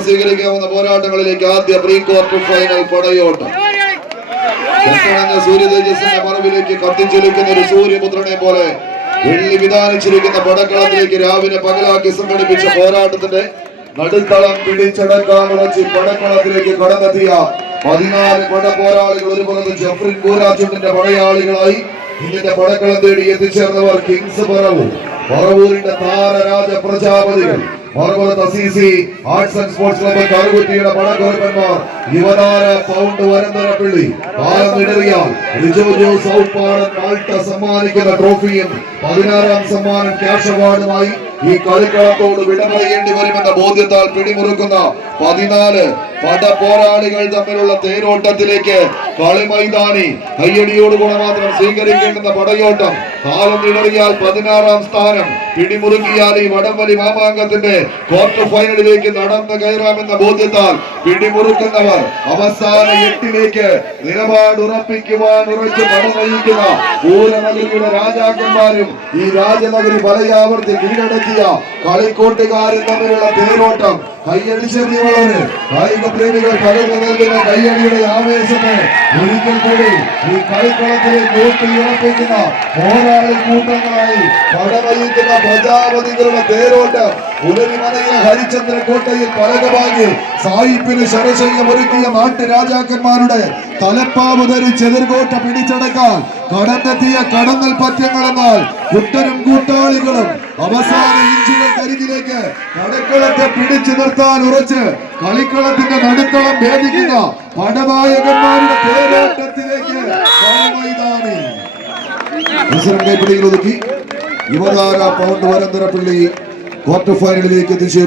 സ്വീകരിക്കാവുന്ന പോരാട്ടങ്ങളിലേക്ക് ആദ്യ pre quarter final പടയോട്ടം. കെട്ടണഞ്ഞ സൂര്യ തേജസ്സിന്റെ മറവിലേക്ക് കത്തിച്ചൊലിക്കുന്ന ഒരു സൂര്യപുത്രനെ പോലെ വെള്ളി വിധാനിച്ചിരിക്കുന്ന പടക്കളത്തിലേക്ക് രാവിലെ പകലാക്കി സംഘടിപ്പിച്ച പോരാട്ടത്തിന്റെ നടുത്തളം പിടിച്ചടക്കാനുള്ള പടക്കളത്തിലേക്ക് കടന്നെത്തിയ പതിനാല് പട പോരാളികൾ ഒരു പുറത്ത് ജഫ്രിൻ കൂരാച്ചുണ്ടിന്റെ പടയാളികളായി ഇതിന്റെ പടക്കളം തേടി എത്തിച്ചേർന്നവർ കിങ്സ് പറവൂർ. പറവൂരിന്റെ താരരാജ പ്രജാപതികൾ. മറുപുറത്ത് Assisi arts and sports club കറുകുറ്റിയുടെ പടക്കോരപ്പന്മാർ യുവതാര പൗണ്ട് വരന്തരപ്പിള്ളി കാലം ഇടറിയാൽ റിജോജോ സൗപ്പാടൻ മാൾട്ട സമ്മാനിക്കുന്ന ട്രോഫിയും പതിനാറാം സമ്മാനം ക്യാഷ് അവാർഡുമായി ഈ കളിക്കളത്തോട് വിട പറയേണ്ടി വരുമെന്ന ബോധ്യത്താൽ പിടിമുറുക്കുന്ന പതിനാല് പട പോരാളികൾ തമ്മിലുള്ള തേരോട്ടത്തിലേക്ക് കളിമൈതാനി കയ്യടിയോടുകൂടെ മാത്രം സ്വീകരിക്കേണ്ടുന്ന പടയോട്ടം. കാലം ഇടറിയാൽ പതിനാറാം സ്ഥാനം. പിടിമുറുക്കിയാൽ ഈ വടംവലി മാമാങ്കത്തിന്റെ ക്വാർട്ടർ ഫൈനലിലേക്ക് നടന്നു കയറാമെന്ന ബോധ്യത്താൽ പിടിമുറുക്കുന്നവർ അവസാന എട്ടിലേക്ക് നിലപാട് ഉറപ്പിക്കുവാൻ ഉറച്ച് പട നയിക്കുന്ന പൂരനഗരിയുടെ രാജാക്കന്മാരും ഈ രാജനഗരി പലയാവർത്തി കീഴടക്കിയ കളിക്കോട്ടുകാരും തമ്മിലുള്ള തേരോട്ടം. കയ്യടിച്ചെറിയുള്ളവര് കായിക പ്രേമികൾ പകർന്നു നൽകുന്ന കയ്യടിയുടെ ആവേശത്തെ ഒരിക്കൽ കൂടി ഈ കളിക്കളത്തിലേക്ക് ഉറപ്പിക്കുന്ന പോരാളി കൂട്ടങ്ങളായി പടവയിക്കുന്ന പ്രജാപതികളുടെ തേരോട്ടം. ഉലരിമലയിലെ ഹരിചന്ദ്ര കോട്ടയിൽ പലകവാങ്ങി സായിപ്പിന് ശരശയ്യം ഒരുക്കിയ നാട്ടുരാജാക്കന്മാരുടെ തലപ്പാവ് ധരിച്ച് എതിർകോട്ട പിടിച്ചടക്കാൻ കടന്നെത്തിയ കടന്നൽ പറ്റങ്ങളെന്നാൽ കുട്ടനും കൂട്ടാളികളും അവസാന ഇഞ്ചുകൾക്കരികിലേക്ക് കടക്കളത്തെ പിടിച്ചു നിർത്താൻ ഉറച്ച് കളിക്കളത്തിന്റെ നടുത്തളം ഭേദിക്കുന്ന പടനായകന്മാരുടെ തേരോട്ടത്തിലേക്ക് മത്സരം കൈപ്പിടികൾ ഒതുക്കി. യുവതാര പൗണ്ട് വരന്തരപ്പള്ളി ക്വാർട്ടർ ഫൈനലിലേക്ക് എത്തിച്ചേരും